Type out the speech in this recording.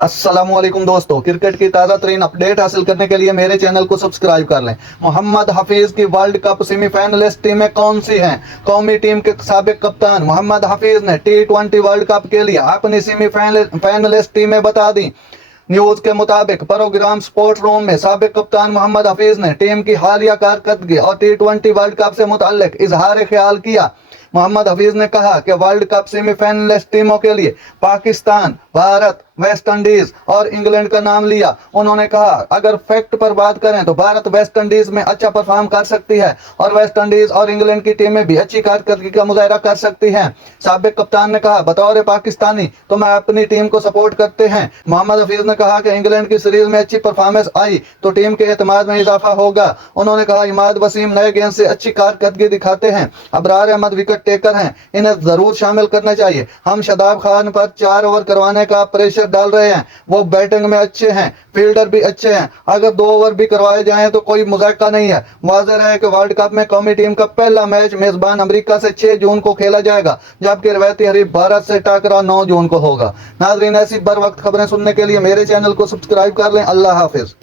अस्सलाम वालेकुम दोस्तों, क्रिकेट की ताज़ा तरीन अपडेट हासिल करने के लिए मेरे चैनल को सब्सक्राइब कर लें। मोहम्मद हफीज की वर्ल्ड कप सेमीफाइनलिस्ट टीमें कौन सी हैं? कौमी टीम के साबिक कप्तान मोहम्मद हफीज ने T20 वर्ल्ड कप के लिए अपनी सेमीफाइनलिस्ट टीमें बता दी। न्यूज के मुताबिक प्रोग्राम स्पोर्ट्स रूम में साबिक कप्तान मोहम्मद हफीज ने टीम की हालिया कारकर्दगी और T20 वर्ल्ड कप से मुताल्लिक इजहार ख्याल किया। मोहम्मद हफीज ने कहा कि वर्ल्ड कप सेमीफाइनलिस्ट टीमों के लिए पाकिस्तान, भारत, वेस्ट इंडीज और इंग्लैंड का नाम लिया। उन्होंने कहा, अगर फैक्ट पर बात करें तो भारत वेस्ट इंडीज में अच्छा परफॉर्म कर सकती है और वेस्ट इंडीज और इंग्लैंड की टीमें भी अच्छी कारकर्दगी का मुजाहरा कर सकती हैं। साबिक कप्तान ने कहा, बतौर पाकिस्तानी तो मैं अपनी टीम को सपोर्ट करते हैं। मोहम्मद हफीज ने कहा कि इंग्लैंड की सीरीज में अच्छी परफॉर्मेंस आई तो टीम के एतमाद में इजाफा होगा। उन्होंने कहा, इमाद वसीम नए गेंद से अच्छी कारकर्दगी दिखाते हैं, अबरार अहमद विकेट टेकर हैं, इन्हें जरूर शामिल करना चाहिए। हम शादाब खान पर 4 ओवर करवाने का प्रेशर डाल रहे हैं, वो बैटिंग में अच्छे हैं, फील्डर भी अच्छे हैं, अगर 2 ओवर भी करवाए जाएं तो कोई मुज़ायका नहीं है। वाज़ेह है कि वर्ल्ड कप में कौमी टीम का पहला मैच मेजबान अमेरिका से 6 जून को खेला जाएगा, जबकि रवायती हरीफ भारत से टकरा 9 जून को होगा। नाज़रीन, ऐसी बर वक्त खबरें सुनने के लिए मेरे चैनल को सब्सक्राइब कर लें। अल्लाह हाफिज।